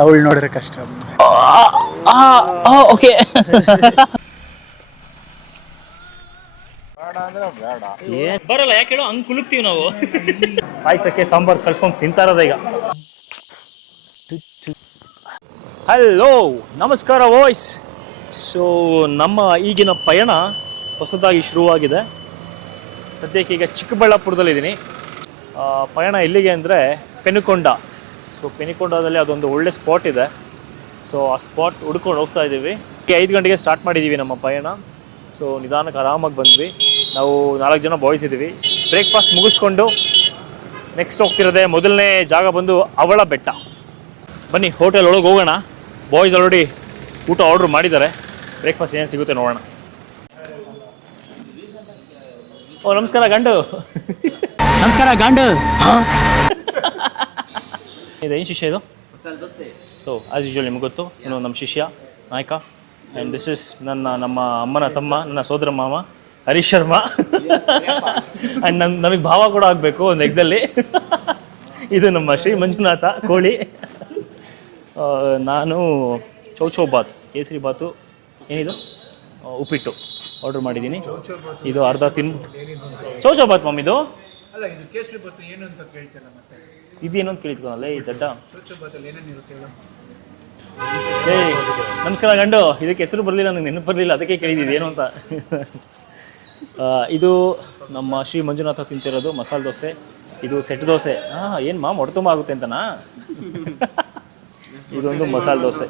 ಅವಳು ನೋಡಿದ್ರೆ ಕಷ್ಟ. ಓಕೆ. ಬರಲ್ಲ ಯಾಕೆ ಹೇಳೋ, ಹಂಗೆ ಕುಲುಕ್ತೀವಿ ನಾವು. ಪಾಯಸಕ್ಕೆ ಸಾಂಬಾರು ಕಳ್ಸ್ಕೊಂಡು ತಿಂತಾ ಇರೋದ ಈಗ. ಹಲೋ, ನಮಸ್ಕಾರ ವಾಯ್ಸ್. ಸೊ ನಮ್ಮ ಈಗಿನ ಪಯಣ ಹೊಸದಾಗಿ ಶುರುವಾಗಿದೆ. ಸದ್ಯಕ್ಕೆ ಈಗ ಚಿಕ್ಕಬಳ್ಳಾಪುರದಲ್ಲಿದ್ದೀನಿ. ಪಯಣ ಎಲ್ಲಿಗೆ ಅಂದರೆ ಪೆನುಕೊಂಡ. ಸೊ ಪೆನುಕೊಂಡದಲ್ಲಿ ಅದೊಂದು ಒಳ್ಳೆ ಸ್ಪಾಟ್ ಇದೆ. ಸೊ ಆ ಸ್ಪಾಟ್ ಹುಡ್ಕೊಂಡು ಹೋಗ್ತಾ ಇದ್ದೀವಿ. 5 ಗಂಟೆಗೆ ಸ್ಟಾರ್ಟ್ ಮಾಡಿದ್ದೀವಿ ನಮ್ಮ ಪಯಣ. ಸೊ ನಿಧಾನಕ್ಕೆ ಆರಾಮಾಗಿ ಬಂದ್ವಿ. ನಾವು 4 ಜನ ಬಾಯ್ಸ್ ಇದ್ದೀವಿ. ಬ್ರೇಕ್ಫಾಸ್ಟ್ ಮುಗಿಸ್ಕೊಂಡು ನೆಕ್ಸ್ಟ್ ಹೋಗ್ತಿರೋದೆ ಮೊದಲನೇ ಜಾಗ ಬಂದು ಅವಳ ಬೆಟ್ಟ. ಬನ್ನಿ ಹೋಟೆಲ್ ಒಳಗೆ ಹೋಗೋಣ. ಬಾಯ್ಸ್ ಆಲ್ರೆಡಿ ಊಟ ಆರ್ಡ್ರ್ ಮಾಡಿದ್ದಾರೆ. ಬ್ರೇಕ್ಫಾಸ್ಟ್ ಏನು ಸಿಗುತ್ತೆ ನೋಡೋಣ. ಓ ನಮಸ್ಕಾರ ಗಂಡು. ನಮಸ್ಕಾರ ಗಂಡು. ಏನು ಶಿಷ್ಯ ಇದು? ಸೊ ಆ್ಯಸ್ ಯೂಶುವಲ್ ನಿಮ್ಗೆ ಗೊತ್ತು, ಇನ್ನು ನಮ್ಮ ಶಿಷ್ಯ ನಾಯಕ. ಆ್ಯಂಡ್ ದಿಸ್ ಇಸ್ ನಮ್ಮ ಅಮ್ಮನ ತಮ್ಮ, ನನ್ನ ಸೋದರ ಮಾವ ಹರೀಶ್ ಶರ್ಮಾ. ಆ್ಯಂಡ್ ನನಗೆ ಭಾವ ಕೂಡ ಆಗಬೇಕು ಒಂದು ಎಗ್ದಲ್ಲಿ. ಇದು ನಮ್ಮ ಶ್ರೀ ಮಂಜುನಾಥ ಕೋಳಿ. ನಾನು ಚೌಚೌ ಬಾತ್, ಕೇಸರಿ ಬಾತು, ಏನಿದು ಉಪ್ಪಿಟ್ಟು ಆರ್ಡ್ರ್ ಮಾಡಿದ್ದೀನಿ. ಇದು ಅರ್ಧ ಚೌಚೌ ಬಾತ್ ಮಮ್ಮ. ಇದು ಇದೇನು ಅಂತ ಕೇಳಿದ್ಕೊಳಲ್ಲ ಈ ದಡ್ಡ. ಏಯ್ ನಮಸ್ಕಾರ ಗಂಡು. ಇದಕ್ಕೆ ಹೆಸರು ಬರಲಿಲ್ಲ, ನನಗೆ ನೆನಪು ಬರಲಿಲ್ಲ, ಅದಕ್ಕೆ ಕೇಳಿದ್ದೀವಿ ಏನು ಅಂತ. ಇದು ನಮ್ಮ ಶ್ರೀ ಮಂಜುನಾಥ ತಿಂತಿರೋದು ಮಸಾಲೆ ದೋಸೆ. ಇದು ಸೆಟ್ ದೋಸೆ. ಏನು ಮಾ ಹೊಡೆತುಂಬ ಆಗುತ್ತೆ ಅಂತನಾ? ಇದೊಂದು ಮಸಾಲೆ ದೋಸೆ.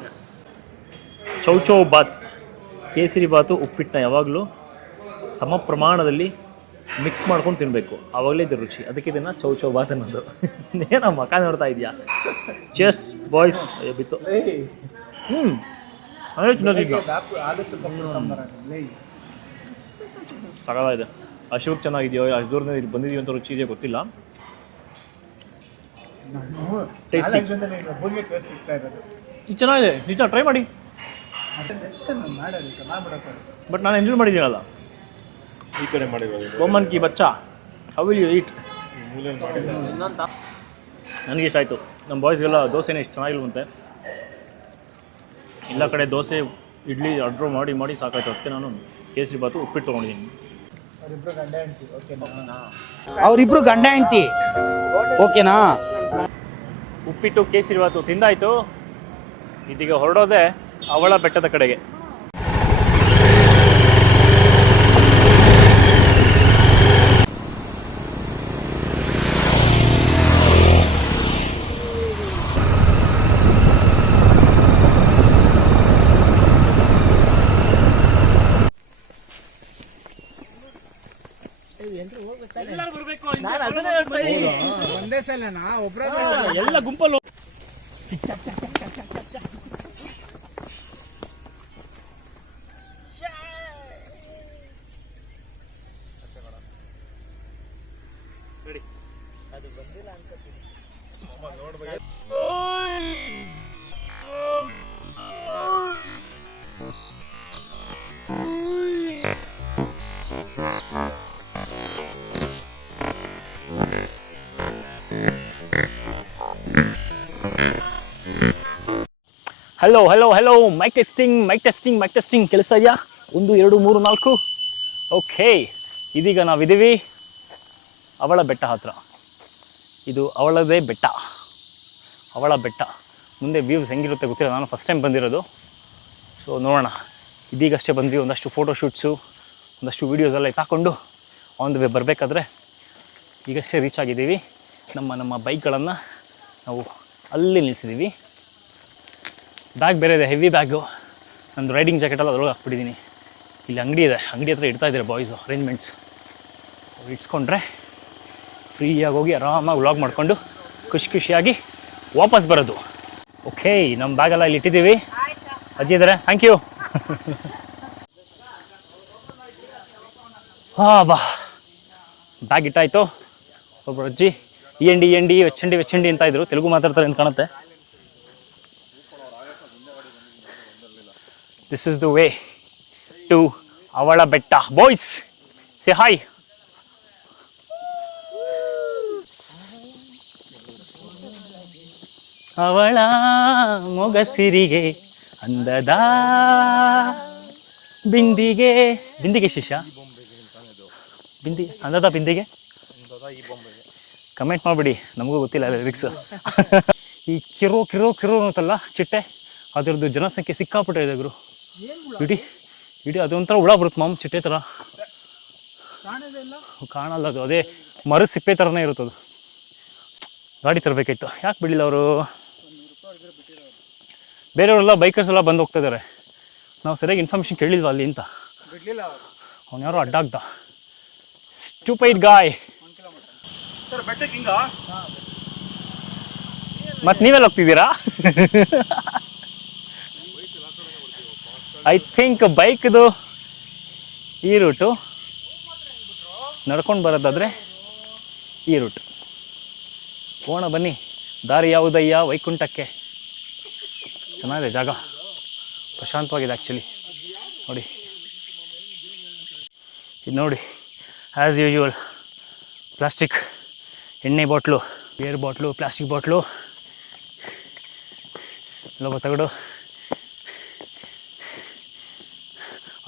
ಚೌಚೌ ಬಾತ್, ಕೇಸರಿ ಬಾತು, ಉಪ್ಪಿಟ್ಟನ್ನ ಯಾವಾಗಲೂ ಸಮ ಪ್ರಮಾಣದಲ್ಲಿ ಮಿಕ್ಸ್ ಮಾಡ್ಕೊಂಡು ತಿನ್ನಬೇಕು, ಆವಾಗಲೇ ಇದು ರುಚಿ. ಅದಕ್ಕೆ ಇದನ್ನು ಚೌಚೌ ಬಾತ್ ಅನ್ನೋದು. ಏನೋ ಮಕ ನೋಡ್ತಾ ಇದೆಯಾ? ಚೆಸ್ ಬಾಯ್ಸ್ ಬಿತ್ತು. ಅದೇ ತಿನ್ನೋದಿಲ್ಲ. ಸಗದಾಗಿದೆ. ಅಶೋಕ್ ಚೆನ್ನಾಗಿದೆಯೋ, ಅಷ್ಟು ದೂರದಿಂದ ಇಲ್ಲಿ ಬಂದಿದೆಯೋ ಅಂತ ರುಚಿ ಇದೆಯೋ ಗೊತ್ತಿಲ್ಲ. ಟೇಸ್ಟಿ ಇದು ಚೆನ್ನಾಗಿದೆ ನಿಜ. ಟ್ರೈ ಮಾಡಿ. ಬಟ್ ನಾನು ಎಂಜಾಯ್ ಮಾಡಿದ್ದೀನಲ್ಲ ಈ ಕಡೆ ಮಾಡಿರೋದು. ಗೋಮನ್ ಕಿ ಬಚ್ಚಾ, ಹೌ ವಿಲ್ ಯು ಈಟ್? ನನಗೆ ಇಷ್ಟ ಆಯಿತು. ನಮ್ಮ ಬಾಯ್ಸ್ಗೆಲ್ಲ ದೋಸೆನೇ ಇಷ್ಟು ಚೆನ್ನಾಗಿಲ್ವಂತೆ. ಎಲ್ಲ ಕಡೆ ದೋಸೆ ಇಡ್ಲಿ ಆರ್ಡ್ರ್ ಮಾಡಿ ಸಾಕಾಯ್ತು. ಅದಕ್ಕೆ ನಾನು ಕೇಸರಿ ಬಾತು ಉಪ್ಪಿಟ್ಟು ತೊಗೊಂಡಿದ್ದೀನಿ. ಅವರಿಬ್ರು ಗಂಡ ಹೆಂಡತಿ, ಓಕೆನಾ? ಉಪ್ಪಿಟ್ಟು ಕೇಸರಿ ಬಾತು ತಿಂದಾಯಿತು. ಇದೀಗ ಹೊರಡೋದೆ ಅವಳ ಬೆಟ್ಟದ ಕಡೆಗೆ. ಒಂದೇ ಸಲನಾ ಎಲ್ಲ ಗುಂಪಲ್ಲಿ hello hello hello, mike testing ಕೆಲಸ ಇದೆಯಾ? 1 2 3 4. ಓಕೆ, ಇದೀಗ ನಾವಿದ್ದೀವಿ ಅವಳ ಬೆಟ್ಟ ಹತ್ರ. ಇದು ಅವಳದೇ ಬೆಟ್ಟ, ಅವಳ ಬೆಟ್ಟ. ಮುಂದೆ ವ್ಯೂಸ್ ಹೆಂಗಿರುತ್ತೆ ಗೊತ್ತಿಲ್ಲ, ನಾನು ಫಸ್ಟ್ ಟೈಮ್ ಬಂದಿರೋದು. ಸೊ ನೋಡೋಣ. ಇದೀಗಷ್ಟೇ ಬಂದ್ವಿ. ಒಂದಷ್ಟು ಫೋಟೋಶೂಟ್ಸು, ಒಂದಷ್ಟು ವೀಡಿಯೋಸ್ ಎಲ್ಲ ಹಾಕ್ಕೊಂಡು ಆನ್ ದ ವೇ ಬರಬೇಕಾದ್ರೆ ಈಗಷ್ಟೇ ರೀಚ್ ಆಗಿದ್ದೀವಿ. ನಮ್ಮ ಬೈಕ್ಗಳನ್ನು ನಾವು ಅಲ್ಲಿ ನಿಲ್ಲಿಸಿದ್ದೀವಿ. ಬ್ಯಾಗ್ ಬೇರೆ ಇದೆ, ಹೆವಿ ಬ್ಯಾಗು. ನಂದು ರೈಡಿಂಗ್ ಜಾಕೆಟೆಲ್ಲ ಅದ್ರೊಳಗೆ ಹಾಕ್ಬಿಟ್ಟಿದ್ದೀನಿ. ಇಲ್ಲಿ ಅಂಗಡಿ ಇದೆ, ಅಂಗಡಿ ಹತ್ರ ಇಡ್ತಾ ಇದ್ದಾರೆ ಬಾಯ್ಸು ಅರೇಂಜ್ಮೆಂಟ್ಸ್. ಇಡ್ಸ್ಕೊಂಡ್ರೆ ಫ್ರೀಯಾಗಿ ಹೋಗಿ ಆರಾಮಾಗಿ ವ್ಲಾಗ್ ಮಾಡಿಕೊಂಡು ಖುಷಿಯಾಗಿ ವಾಪಸ್ ಬರೋದು. ಓಕೆ, ನಮ್ಮ ಬ್ಯಾಗೆಲ್ಲ ಇಲ್ಲಿ ಇಟ್ಟಿದ್ದೀವಿ. ಅಜ್ಜಿ ಇದ್ದಾರೆ, ಥ್ಯಾಂಕ್ ಯು. ಬಾ, ಬ್ಯಾಗ್ ಇಟ್ಟಾಯಿತು. ಒಬ್ಬರು ಅಜ್ಜಿ ಇ ವೆಚ್ಚಂಡಿ ಅಂತ ಇದ್ರು, ತೆಲುಗು ಮಾತಾಡ್ತಾರೆ ಅಂತ ಕಾಣುತ್ತೆ. This is the way to Avala Betta. Boys, say hi. ಅವಳ ಮೊಗಸಿರಿಗೆ ಅಂದದ ಬಿಂದಿಗೆ ಬಿಂದಿಗೆ ಶಿಷ್ಯ ಬಿಂದಿ ಅಂದದ ಬಿಂದಿಗೆ ಕಮೆಂಟ್ ಮಾಡಿಬಿಡಿ, ನಮಗೂ ಗೊತ್ತಿಲ್ಲ ಲಿರಿಕ್ಸ್. ಈ ಕಿರೋ ಕಿರೋ ಕಿರೋ ಅಂತಲ್ಲ ಚಿಟ್ಟೆ, ಅದರದ್ದು ಜನಸಂಖ್ಯೆ ಸಿಕ್ಕಾಪಟ್ಟೆ ಇದೆ ಗುರು. ಇಡೀ ಇಡೀ ಅದೊಂಥರ ಹುಳ ಬರುತ್ತೆ ಮಾಮ್, ಚಿಟ್ಟೆ ಥರ ಕಾಣಲ್ಲ ಅದು, ಅದೇ ಮರದ ಸಿಪ್ಪೆ ಥರನೇ ಇರುತ್ತದು. ಗಾಡಿ ತರಬೇಕಿತ್ತು, ಯಾಕೆ ಬಿಡಲಿಲ್ಲ ಅವರು? ಬೇರೆಯವರೆಲ್ಲ ಬೈಕರ್ಸ್ ಎಲ್ಲ ಬಂದು ಹೋಗ್ತಾ ಇದ್ದಾರೆ, ನಾವು ಸರಿಯಾಗಿ ಇನ್ಫಾರ್ಮೇಷನ್ ಕೇಳಿಲ್ವ ಅಲ್ಲಿ ಅಂತ. ಅವನು ಯಾರೋ ಅಡ್ಡಾಗ್ದ ಸ್ಟೂಪೈಡ್ ಗಾಯ್. ಮತ್ತೆ ನೀವೆಲ್ಲ ಹೋಗ್ತಿದ್ದೀರಾ? ಐ ಥಿಂಕ್ ಬೈಕ್ದು ಈ ರೂಟು, ನಡ್ಕೊಂಡು ಬರೋದಾದರೆ ಈ ರೂಟ್. ಹೋಗೋಣ ಬನ್ನಿ. ದಾರಿ ಯಾವುದಯ್ಯ ವೈಕುಂಠಕ್ಕೆ. ಚೆನ್ನಾಗಿದೆ ಜಾಗ, ಪ್ರಶಾಂತವಾಗಿದೆ ಆ್ಯಕ್ಚುಲಿ. ನೋಡಿ ಇದು ನೋಡಿ, ಆ್ಯಸ್ ಯೂಶ್ವಲ್ ಪ್ಲಾಸ್ಟಿಕ್ ಎಣ್ಣೆ bottle, air bottle, plastic bottle, ಇಲ್ಲೊಬ್ಬ ತಗಡು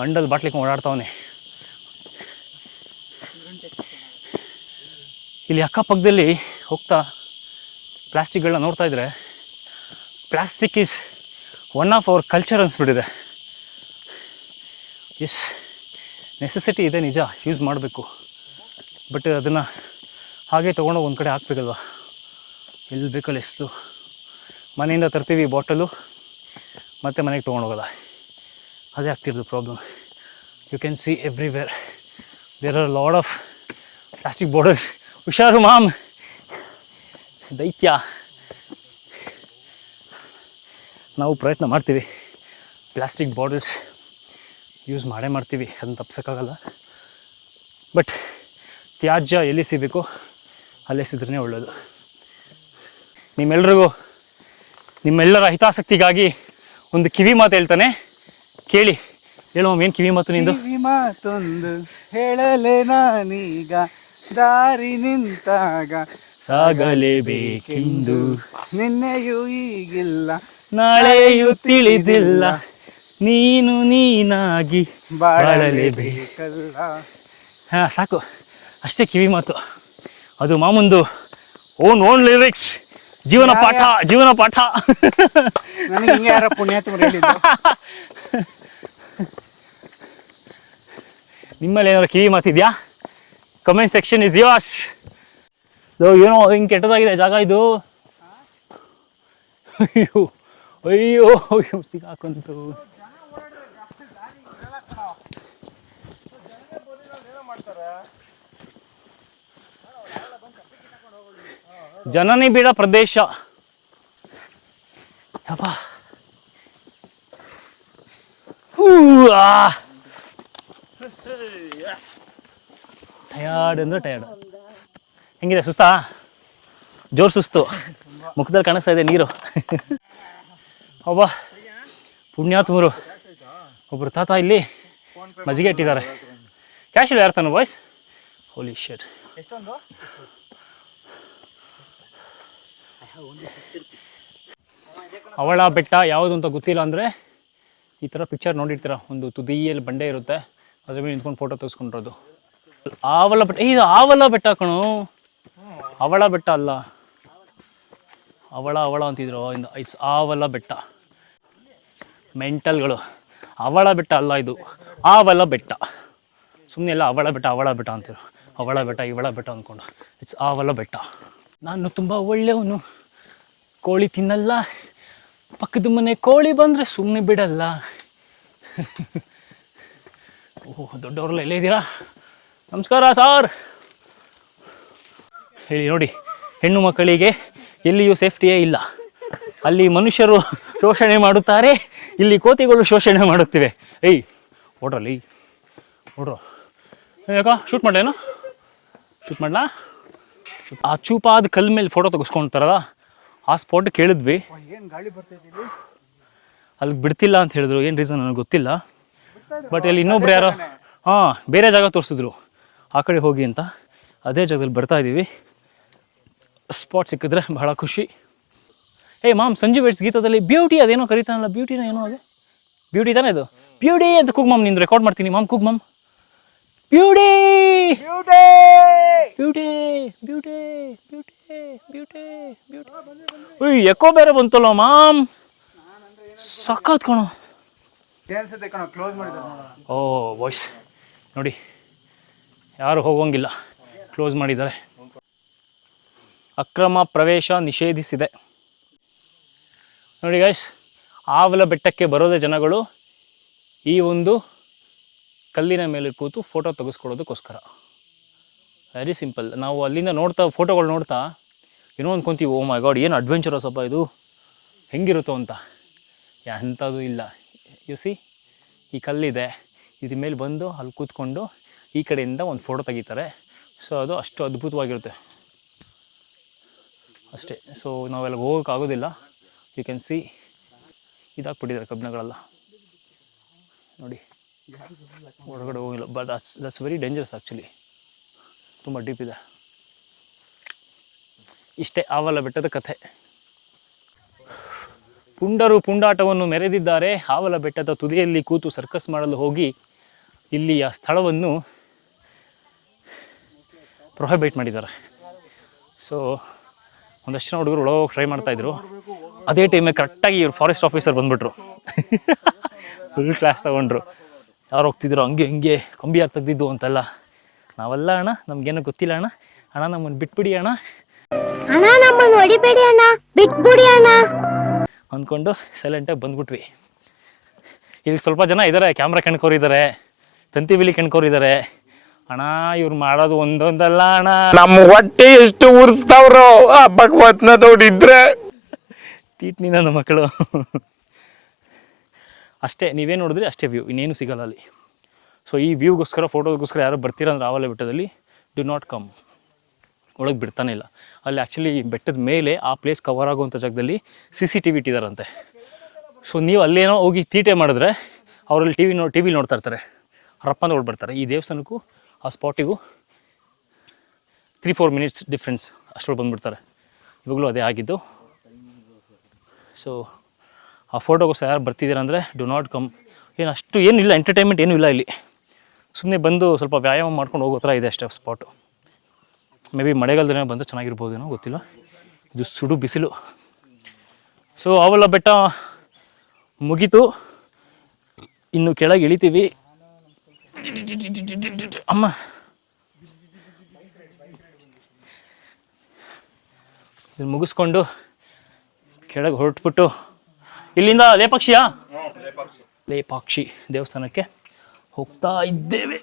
ಅಂಡಲ್ ಬಾಟ್ಲಿಗೆ ಓಡಾಡ್ತಾವನೆ. ಇಲ್ಲಿ ಅಕ್ಕಪಕ್ಕದಲ್ಲಿ ಹೋಗ್ತಾ ಪ್ಲಾಸ್ಟಿಕ್ಗಳನ್ನ ನೋಡ್ತಾ ಇದ್ರೆ, plastic is one of our culture ಅನಿಸ್ಬಿಟ್ಟಿದೆ. ಎಸ್ ನೆಸೆಸಿಟಿ ಇದೆ ನಿಜ, ಯೂಸ್ ಮಾಡಬೇಕು, ಬಟ್ ಅದನ್ನು ಹಾಗೆ ತೊಗೊಂಡೋಗಿ ಒಂದು ಕಡೆ ಹಾಕ್ಬೇಕಲ್ವ, ಎಲ್ಲಿ ಬೇಕಲ್ಲ ಎಷ್ಟು. ಮನೆಯಿಂದ ತರ್ತೀವಿ ಬಾಟಲು, ಮತ್ತು ಮನೆಗೆ ತೊಗೊಂಡೋಗಲ್ಲ, ಅದೇ ಆಗ್ತಿರೋದು problem. You can see everywhere there are lot of plastic bottles. ಹುಷಾರು ಮಾಮ್, ದೈತ್ಯ. ನಾವು ಪ್ರಯತ್ನ ಮಾಡ್ತೀವಿ, ಪ್ಲಾಸ್ಟಿಕ್ ಬಾಟಲ್ಸ್ ಯೂಸ್ ಮಾಡೇ ಮಾಡ್ತೀವಿ, ಅದನ್ನು ತಪ್ಸೋಕ್ಕಾಗಲ್ಲ. ಬಟ್ ತ್ಯಾಜ್ಯ ಎಲ್ಲಿ ಸಿಗಬೇಕು ಅಲ್ಲೇ ಸಿದ್ರೇ ಒಳ್ಳೆಯದು. ನಿಮ್ಮೆಲ್ರಿಗೂ ನಿಮ್ಮೆಲ್ಲರ ಹಿತಾಸಕ್ತಿಗಾಗಿ ಒಂದು ಕಿವಿ ಮಾತು ಹೇಳ್ತಾನೆ, ಕೇಳಿ. ಹೇಳು ಏನು ಕಿವಿ ಮಾತು ನಿಂದು? ಕಿವಿ ಮಾತೊಂದು ಹೇಳಲೆ ನಾನೀಗ, ದಾರಿ ನಿಂತಾಗ ಸಾಗಲೇಬೇಕೆಂದು, ನಿನ್ನೆಯೂ ಈಗಿಲ್ಲ ನಾಳೆಯೂ ತಿಳಿದಿಲ್ಲ, ನೀನು ನೀನಾಗಿ ಬಾಳಲೇಬೇಕಲ್ಲ. ಹಾಂ ಸಾಕು, ಅಷ್ಟೇ ಕಿವಿ ಮಾತು. ಅದು ಮಾಮುಂದು ಓನ್ ಲಿರಿಕ್ಸ್, ಜೀವನ ಪಾಠ, ಜೀವನ ಪಾಠ. ನನಗೆ ಹಿಂಗೆ ಯಾರ ಪುಣ್ಯಾತ್ಮರು ಹೇಳಿದ್ದು. ನಿಮ್ಮಲ್ಲಿ ಏನಾದ್ರು ಕಿವಿ ಮಾತಿದ್ಯಾ? Comment section is yours. ಏನೋ ಹಿಂಗೆ ಕೆಟ್ಟದಾಗಿದೆ ಜಾಗ ಇದು. ಅಯ್ಯೋ ಅಯ್ಯೋ ಅಯ್ಯೋ ಸಿಗಾಕಂತು. ಜನನಿಬಿಡ ಪ್ರದೇಶ. ಯಪ್ಪ ಟಯರ್ಡ್ ಅಂದರೆ ಟಯರ್ಡ್. ಹೆಂಗಿದೆ, ಸುಸ್ತಾ? ಜೋರು ಸುಸ್ತು, ಮುಖದಲ್ಲಿ ಕಾಣಿಸ್ತಾ ಇದೆ ನೀರು. ಒಬ್ಬ ಪುಣ್ಯಾತ್ಮರು ಒಬ್ಬರು ತಾತ ಇಲ್ಲಿ ಮಜ್ಜಿಗೆ ಇಟ್ಟಿದ್ದಾರೆ. ಕ್ಯಾಶ್ ಇಲ್ಲ ಯಾರ್ತಾನ ಬಾಯ್ಸ್? ಹೋಲಿ ಶೇಟ್. ಅವಳ ಬೆಟ್ಟ ಯಾವುದು ಅಂತ ಗೊತ್ತಿಲ್ಲ ಅಂದರೆ ಈ ಥರ ಪಿಕ್ಚರ್ ನೋಡಿರ್ತೀರ, ಒಂದು ತುದಿಯಲ್ಲಿ ಬಂಡೆ ಇರುತ್ತೆ, ಅದ್ರ ಮೇಲೆ ನಿಂತ್ಕೊಂಡು ಫೋಟೋ ತೆಗೆಸ್ಕೊಂಡಿರೋದು. ಆವಲ ಬೆಟ್ಟ, ಇದು ಆವಲ ಬೆಟ್ಟ ಕಣು, ಅವಳ ಬೆಟ್ಟ ಅಲ್ಲ. ಅವಳ ಅಂತಿದ್ರು, ಇಟ್ಸ್ ಆವಲ ಬೆಟ್ಟ. ಮೆಂಟಲ್ಗಳು, ಅವಳ ಬೆಟ್ಟ ಅಲ್ಲ ಇದು, ಆವಲ ಬೆಟ್ಟ. ಸುಮ್ಮನೆ ಎಲ್ಲ ಅವಳ ಬೆಟ್ಟ ಅಂತಿರು, ಅವಳ ಬೆಟ್ಟ ಇವಳ ಬೆಟ್ಟ ಅಂದ್ಕೊಂಡು. ಇಟ್ಸ್ ಆವಲ ಬೆಟ್ಟ. ನಾನು ತುಂಬ ಒಳ್ಳೆಯವನು, ಕೋಳಿ ತಿನ್ನಲ್ಲ, ಪಕ್ಕದ ಮನೆ ಕೋಳಿ ಬಂದರೆ ಸುಮ್ಮನೆ ಬಿಡಲ್ಲ. ಓಹ್ ದೊಡ್ಡವ್ರಲ್ಲ ಎಲ್ಲೇ ಇದ್ದೀರಾ? ನಮಸ್ಕಾರ ಸಾರ್. ಹೇಳಿ ನೋಡಿ, ಹೆಣ್ಣು ಮಕ್ಕಳಿಗೆ ಎಲ್ಲಿಯೂ ಸೇಫ್ಟಿಯೇ ಇಲ್ಲ. ಅಲ್ಲಿ ಮನುಷ್ಯರು ಶೋಷಣೆ ಮಾಡುತ್ತಾರೆ, ಇಲ್ಲಿ ಕೋತಿಗಳು ಶೋಷಣೆ ಮಾಡುತ್ತಿವೆ. ಏಯ್ ಓಡ್ರಲ್ಲಿ ಓಡ್ರು. ಯಾಕ ಶೂಟ್ ಮಾಡಲೇನು? ಶೂಟ್ ಮಾಡಲಾ? ಆ ಚೂಪಾದ ಕಲ್ ಮೇಲೆ ಫೋಟೋ ತೆಗೆಸ್ಕೊಳ್ತಾರಲ್ಲ, ಆ ಸ್ಪಾಟ್ ಕೇಳಿದ್ವಿ. ಅಲ್ಲಿಗೆ ಬಿಡ್ತಿಲ್ಲ ಅಂತ ಹೇಳಿದ್ರು, ಏನು ರೀಸನ್ ನನಗೆ ಗೊತ್ತಿಲ್ಲ. ಬಟ್ ಇಲ್ಲಿ ಇನ್ನೊಬ್ರು ಯಾರೋ ಬೇರೆ ಜಾಗ ತೋರಿಸಿದ್ರು, ಆ ಕಡೆ ಹೋಗಿ ಅಂತ. ಅದೇ ಜಾಗದಲ್ಲಿ ಬರ್ತಾ ಇದ್ದೀವಿ. ಸ್ಪಾಟ್ ಸಿಕ್ಕಿದ್ರೆ ಬಹಳ ಖುಷಿ. ಏ ಮಾಮ್ ಸಂಜು ವೆಟ್ಸ್ ಗೀತದಲ್ಲಿ ಬ್ಯೂಟಿ ಅದೇನೋ ಕರೀತಾನಲ್ಲ, ಬ್ಯೂಟಿನ ಏನೋ ಅದು, ಬ್ಯೂಟಿ ತಾನೇ ಅದು, ಬ್ಯೂಟಿ ಅಂತ ಕೂಗ್ ಮಾಮ್, ನಿಂದು ರೆಕಾರ್ಡ್ ಮಾಡ್ತೀನಿ ಮಾಮ್, ಕೂಗ್ ma'am, beauty beauty beauty beauty beauty beauty. ಉಯ್ ಎಕೋ ಬೇರೆ ಬಂತಲ್ಲ ಮಾಮ್, ಸಖತ್ ಕಣೋ. ಓ ವಾಯ್ಸ್ ನೋಡಿ, ಯಾರು ಹೋಗೋಂಗಿಲ್ಲ, ಕ್ಲೋಸ್ ಮಾಡಿದ್ದಾರೆ. ಅಕ್ರಮ ಪ್ರವೇಶ ನಿಷೇಧಿಸಿದೆ. ನೋಡಿ ಗೈಸ್, ಆವಲ ಬೆಟ್ಟಕ್ಕೆ ಬರೋದೇ ಜನಗಳು ಈ ಒಂದು ಕಲ್ಲಿನ ಮೇಲೆ ಕೂತು ಫೋಟೋ ತೆಗೆಸ್ಕೊಳ್ಳೋದಕ್ಕೋಸ್ಕರ. Very simple. ನಾವು ಅಲ್ಲಿಂದ ನೋಡ್ತಾ ಫೋಟೋಗಳು ನೋಡ್ತಾ ಏನೋ ಅಂದ್ಕೊತೀವಿ, ಓ ಮೈ ಗಾಡ್ ಏನು ಅಡ್ವೆಂಚರಸ್ ಅಪ್ಪ ಇದು, ಹೆಂಗಿರುತ್ತೋ ಅಂತ. ಅಂಥದ್ದು ಇಲ್ಲ. ಯು ಸಿ, ಈ ಕಲ್ಲಿದೆ, ಇದ್ರ ಮೇಲೆ ಬಂದು ಅಲ್ಲಿ ಕೂತ್ಕೊಂಡು ಈ ಕಡೆಯಿಂದ ಒಂದು ಫೋಟೋ ತೆಗಿತಾರೆ. ಸೊ ಅದು ಅಷ್ಟು ಅದ್ಭುತವಾಗಿರುತ್ತೆ ಅಷ್ಟೇ. ಸೊ ನಾವೆಲ್ಲ ಹೋಗೋಕ್ಕಾಗೋದಿಲ್ಲ. ಯು ಕ್ಯಾನ್ ಸಿ ಇದಾಗ್ಬಿಟ್ಟಿದ್ದಾರೆ ಕಬ್ಬಿಣಗಳೆಲ್ಲ ನೋಡಿ, ಹೊರಗಡೆ ಹೋಗಿಲ್ಲ. But that's very dangerous actually, ತುಂಬ ಡೀಪ್ ಇದೆ. ಇಷ್ಟೇ ಆವಲ ಬೆಟ್ಟದ ಕಥೆ. ಪುಂಡರು ಪುಂಡಾಟವನ್ನು ಮೆರೆದಿದ್ದಾರೆ. ಆವಲ ಬೆಟ್ಟದ ತುದಿಯಲ್ಲಿ ಕೂತು ಸರ್ಕಸ್ ಮಾಡಲು ಹೋಗಿ ಇಲ್ಲಿಯ ಸ್ಥಳವನ್ನು ಪ್ರೊಹಿಬಿಟ್ ಮಾಡಿದ್ದಾರೆ. ಸೊ ಒಂದಷ್ಟು ಜನ ಹುಡುಗರು ಒಳಗೋಗಿ ಟ್ರೈ ಮಾಡ್ತಾಯಿದ್ರು. ಅದೇ ಟೈಮಿಗೆ ಕರೆಕ್ಟಾಗಿ ಇವ್ರು ಫಾರೆಸ್ಟ್ ಆಫೀಸರ್ ಬಂದುಬಿಟ್ರು. ಫುಲ್ ಕ್ಲಾಸ್ ತೊಗೊಂಡ್ರು. ಯಾರು ಹೋಗ್ತಿದ್ರು ಹಂಗೆ ಕಂಬಿ ಯಾರು ತೆಗ್ದಿದ್ದು ಅಂತೆಲ್ಲ. ನಾವೆಲ್ಲ ಅಣ್ಣ ನಮ್ಗೇನೋ ಗೊತ್ತಿಲ್ಲ ಅಣ್ಣ, ಅಣ್ಣ ನಮ್ಮನ್ನು ಬಿಟ್ಬಿಡಿ ಅಣ್ಣ, ನಮ್ಮನ್ನು ಹೊಡಿಬೇಡಿ ಅಣ್ಣ, ಬಿಟ್ಬಿಡಿ ಅಣ್ಣ ಅಂದ್ಕೊಂಡು ಸೈಲೆಂಟಾಗಿ ಬಂದ್ಬಿಟ್ವಿ. ಇಲ್ಲಿ ಸ್ವಲ್ಪ ಜನ ಇದ್ದಾರೆ, ಕ್ಯಾಮ್ರಾ ಕಣ್ಕೋರಿದ್ದಾರೆ, ತಂತಿ ಬಿಲಿ ಕಣ್ಕೋರಿದ್ದಾರೆ. ಅಣ್ಣ ಇವ್ರು ಮಾಡೋದು ಒಂದೊಂದಲ್ಲ ಅಣ್ಣ, ನಮ್ಮ ಹೊಟ್ಟೆ ಎಷ್ಟು ಉರ್ಸ್ತಾವ್ರೋ ಆ ಭಗವತ್ನ ನೋಡಿದ್ರೆ. ತೀಟ್ನಿ ನನ್ನ ಮಕ್ಕಳು. ಅಷ್ಟೇ, ನೀವೇನು ನೋಡಿದ್ರಿ ಅಷ್ಟೇ ವ್ಯೂ, ಇನ್ನೇನು ಸಿಗಲ್ಲ ಅಲ್ಲಿ. ಸೊ ಈ ವ್ಯೂಗೋಸ್ಕರ ಫೋಟೋಗೋಸ್ಕರ ಯಾರು ಬರ್ತೀರ ಅಂದ್ರೆ ಆವಲ ಬೆಟ್ಟದಲ್ಲಿ, ಡು ನಾಟ್ ಕಮ್. ಒಳಗೆ ಬಿಡ್ತಾನೆ ಇಲ್ಲ. ಅಲ್ಲಿ ಆ್ಯಕ್ಚುಲಿ ಬೆಟ್ಟದ ಮೇಲೆ ಆ ಪ್ಲೇಸ್ ಕವರ್ ಆಗುವಂಥ ಜಾಗದಲ್ಲಿ CCTV ಇಟ್ಟಿದ್ದಾರಂತೆ. ಸೊ ನೀವು ಅಲ್ಲೇನೋ ಹೋಗಿ ತೀಟೆ ಮಾಡಿದ್ರೆ ಅವರಲ್ಲಿ ಟಿ ವಿಲಿ ನೋಡ್ತಾ ಇರ್ತಾರೆ, ರಪ್ಪ ಅಂತ ಹೊಡ್ಬಿಡ್ತಾರೆ. ಈ ದೇವಸ್ಥಾನಕ್ಕೂ ಆ ಸ್ಪಾಟಿಗೂ 3-4 ಮಿನಿಟ್ಸ್ ಡಿಫ್ರೆನ್ಸ್, ಅಷ್ಟರಲ್ಲಿ ಬಂದುಬಿಡ್ತಾರೆ. ಇವಾಗಲೂ ಅದೇ ಆಗಿದ್ದು. ಸೊ ಆ ಫೋಟೋಗೋಸ್ಕರ ಯಾರು ಬರ್ತಿದ್ದೀರ ಅಂದರೆ ಡು ನಾಟ್ ಕಮ್. ಏನು ಅಷ್ಟು ಏನಿಲ್ಲ, ಎಂಟರ್ಟೈನ್ಮೆಂಟ್ ಏನೂ ಇಲ್ಲ ಇಲ್ಲಿ. ಸುಮ್ಮನೆ ಬಂದು ಸ್ವಲ್ಪ ವ್ಯಾಯಾಮ ಮಾಡ್ಕೊಂಡು ಹೋಗೋ ಥರ ಇದೆ ಅಷ್ಟೇ ಸ್ಪಾಟು. ಮೇ ಬಿ ಮಳೆಗಾಲದ ಬಂದರೆ ಚೆನ್ನಾಗಿರ್ಬೋದೇನೋ ಗೊತ್ತಿಲ್ಲ. ಇದು ಸುಡು ಬಿಸಿಲು. ಸೊ ಆವಲ ಬೆಟ್ಟ ಮುಗೀತು, ಇನ್ನು ಕೆಳಗೆ ಇಳಿತೀವಿ. ಅಮ್ಮ ಇದನ್ನು ಮುಗಿಸ್ಕೊಂಡು ಕೆಳಗೆ ಹೊರಟ್ಬಿಟ್ಟು ಇಲ್ಲಿಂದ ಲೇಪಾಕ್ಷಿ ದೇವಸ್ಥಾನಕ್ಕೆ ಹೋಗ್ತಾ ಇದ್ದೇವೆ.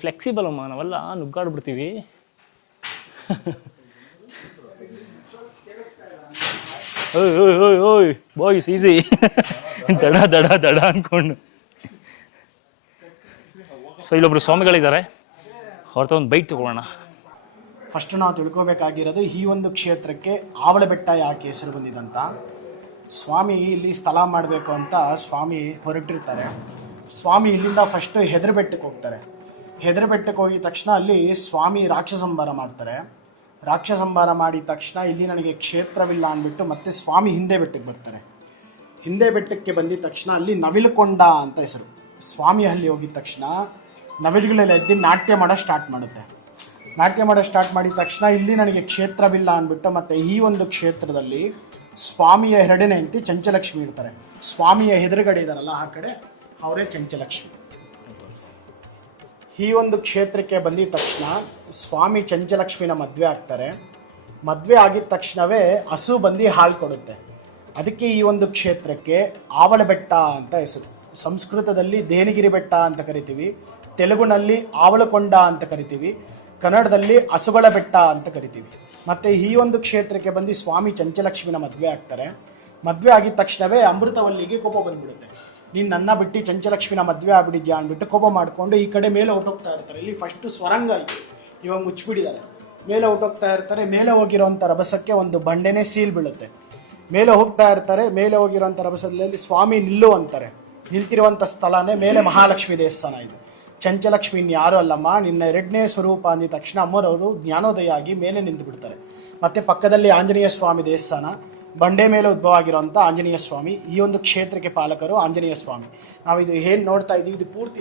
ಫ್ಲೆಕ್ಸಿಬಲ್ ಅಮ್ಮ, ನಾವೆಲ್ಲ ನುಗ್ಗಾಡ್ಬಿಡ್ತೀವಿ. ಓಯ್ ಬಾಯ್ಸ್ ಈಸಿ. ದಡ ಅಂದ್ಕೊಂಡು. ಸೊ ಇಲ್ಲೊಬ್ರು ಸ್ವಾಮಿಗಳಿದ್ದಾರೆ, ಅವ್ರ ಒಂದು ಬೈಟ್ ತಗೊಳ್ಳೋಣ. ಫಸ್ಟ್ ನಾವು ತಿಳ್ಕೊಬೇಕಾಗಿರೋದು ಈ ಒಂದು ಕ್ಷೇತ್ರಕ್ಕೆ ಆವಲ ಬೆಟ್ಟ ಯಾಕೆ ಹೆಸರು ಬಂದಿದಂತ. ಸ್ವಾಮಿ ಇಲ್ಲಿ ಸ್ಥಳ ಮಾಡಬೇಕು ಅಂತ ಸ್ವಾಮಿ ಹೊರಟಿರ್ತಾರೆ. ಸ್ವಾಮಿ ಇಲ್ಲಿಂದ ಫಸ್ಟ್ ಹೆದ್ರ ಬೆಟ್ಟಕ್ಕೆ ಹೋಗ್ತಾರೆ. ಹೆದ್ರ ಬೆಟ್ಟಕ್ಕೆ ಹೋಗಿದ ತಕ್ಷಣ ಅಲ್ಲಿ ಸ್ವಾಮಿ ರಾಕ್ಷಸಂಬಾರ ಮಾಡ್ತಾರೆ. ರಾಕ್ಷಸಂಬಾರ ಮಾಡಿದ ತಕ್ಷಣ ಇಲ್ಲಿ ನನಗೆ ಕ್ಷೇತ್ರವಿಲ್ಲ ಅಂದ್ಬಿಟ್ಟು ಮತ್ತೆ ಸ್ವಾಮಿ ಹಿಂದೆ ಬೆಟ್ಟಕ್ಕೆ ಬರ್ತಾರೆ. ಹಿಂದೆ ಬೆಟ್ಟಕ್ಕೆ ಬಂದಿದ ತಕ್ಷಣ ಅಲ್ಲಿ ನವಿಲುಕೊಂಡ ಅಂತ ಹೆಸರು. ಸ್ವಾಮಿ ಅಲ್ಲಿ ಹೋಗಿದ ತಕ್ಷಣ ನವಿಲುಗಳೆಲ್ಲ ಎದ್ದು ನಾಟ್ಯ ಮಾಡೋ ಸ್ಟಾರ್ಟ್ ಮಾಡುತ್ತೆ. ನಾಟ್ಯ ಮಾಡೋ ಸ್ಟಾರ್ಟ್ ಮಾಡಿದ ತಕ್ಷಣ ಇಲ್ಲಿ ನನಗೆ ಕ್ಷೇತ್ರವಿಲ್ಲ ಅಂದ್ಬಿಟ್ಟು ಮತ್ತೆ ಈ ಒಂದು ಕ್ಷೇತ್ರದಲ್ಲಿ ಸ್ವಾಮಿಯ ಎರಡನೇ ಹೆಂಡತಿ ಚಂಚಲಕ್ಷ್ಮಿ ಇರ್ತಾರೆ. ಸ್ವಾಮಿಯ ಎದುರುಗಡೆ ಇದ್ದಾರಲ್ಲ ಆ ಕಡೆ ಅವರೇ ಚಂಚಲಕ್ಷ್ಮಿ. ಈ ಒಂದು ಕ್ಷೇತ್ರಕ್ಕೆ ಬಂದಿದ ತಕ್ಷಣ ಸ್ವಾಮಿ ಚಂಚಲಕ್ಷ್ಮಿನ ಮದುವೆ ಆಗ್ತಾರೆ. ಮದುವೆ ಆಗಿದ ತಕ್ಷಣವೇ ಹಸು ಬಂದು ಹಾಲು ಕೊಡುತ್ತೆ. ಅದಕ್ಕೆ ಈ ಒಂದು ಕ್ಷೇತ್ರಕ್ಕೆ ಆವಲ ಬೆಟ್ಟ ಅಂತ ಹೆಸರು. ಸಂಸ್ಕೃತದಲ್ಲಿ ದೇನಿಗಿರಿ ಬೆಟ್ಟ ಅಂತ ಕರಿತೀವಿ, ತೆಲುಗುನಲ್ಲಿ ಆವಳಕೊಂಡ ಅಂತ ಕರಿತೀವಿ, ಕನ್ನಡದಲ್ಲಿ ಹಸುಗಳ ಬೆಟ್ಟ ಅಂತ ಕರಿತೀವಿ. ಮತ್ತು ಈ ಒಂದು ಕ್ಷೇತ್ರಕ್ಕೆ ಬಂದು ಸ್ವಾಮಿ ಚಂಚಲಕ್ಷ್ಮಿನ ಮದುವೆ ಆಗ್ತಾರೆ. ಮದುವೆ ಆಗಿದ ತಕ್ಷಣವೇ ಅಮೃತವಲ್ಲಿಗೆ ಕೋಪ ಬಂದ್ಬಿಡುತ್ತೆ. ನೀನು ನನ್ನ ಬಿಟ್ಟು ಚಂಚಲಕ್ಷ್ಮಿನ ಮದುವೆ ಆಗ್ಬಿಟ್ಟಿದ್ಯಾ ಅಂದ್ಬಿಟ್ಟು ಕೋಪ ಮಾಡಿಕೊಂಡು ಈ ಕಡೆ ಮೇಲೆ ಹೊಟ್ಟೋಗ್ತಾ ಇರ್ತಾರೆ. ಇಲ್ಲಿ ಫಸ್ಟು ಸ್ವರಂಗ ಇದೆ, ಇವಾಗ ಮುಚ್ಚಿಬಿಟ್ಟಿದ್ದಾರೆ. ಮೇಲೆ ಹೊಟ್ಟೋಗ್ತಾ ಇರ್ತಾರೆ. ಮೇಲೆ ಹೋಗಿರೋಂಥ ರಭಸಕ್ಕೆ ಒಂದು ಬಂಡೆನೇ ಸೀಲ್ ಬೀಳುತ್ತೆ. ಮೇಲೆ ಹೋಗ್ತಾ ಇರ್ತಾರೆ. ಮೇಲೆ ಹೋಗಿರೋಂಥ ರಭಸದಲ್ಲಿ ಸ್ವಾಮಿ ನಿಲ್ಲು ಅಂತಾರೆ. ನಿಲ್ತಿರುವಂಥ ಸ್ಥಳನೇ ಮೇಲೆ ಮಹಾಲಕ್ಷ್ಮಿ ದೇವಸ್ಥಾನ ಇದೆ. ಚಂಚಲಕ್ಷ್ಮಿ ಯಾರು ಅಲ್ಲಮ್ಮ, ನಿನ್ನ ಎರಡನೇ ಸ್ವರೂಪ ಅಂದಿದ ತಕ್ಷಣ ಅಮ್ಮರವರು ಜ್ಞಾನೋದಯ ಆಗಿ ಮೇಲೆ ನಿಂತು ಬಿಡ್ತಾರೆ. ಮತ್ತು ಪಕ್ಕದಲ್ಲಿ ಆಂಜನೇಯ ಸ್ವಾಮಿ ದೇವಸ್ಥಾನ, ಬಂಡೆ ಮೇಲೆ ಉದ್ಭವ ಆಗಿರುವಂಥ ಆಂಜನೇಯ ಸ್ವಾಮಿ. ಈ ಒಂದು ಕ್ಷೇತ್ರಕ್ಕೆ ಪಾಲಕರು ಆಂಜನೇಯ ಸ್ವಾಮಿ. ನಾವು ಇದು ಏನು ನೋಡ್ತಾ ಇದ್ದೀವಿ, ಇದು ಪೂರ್ತಿ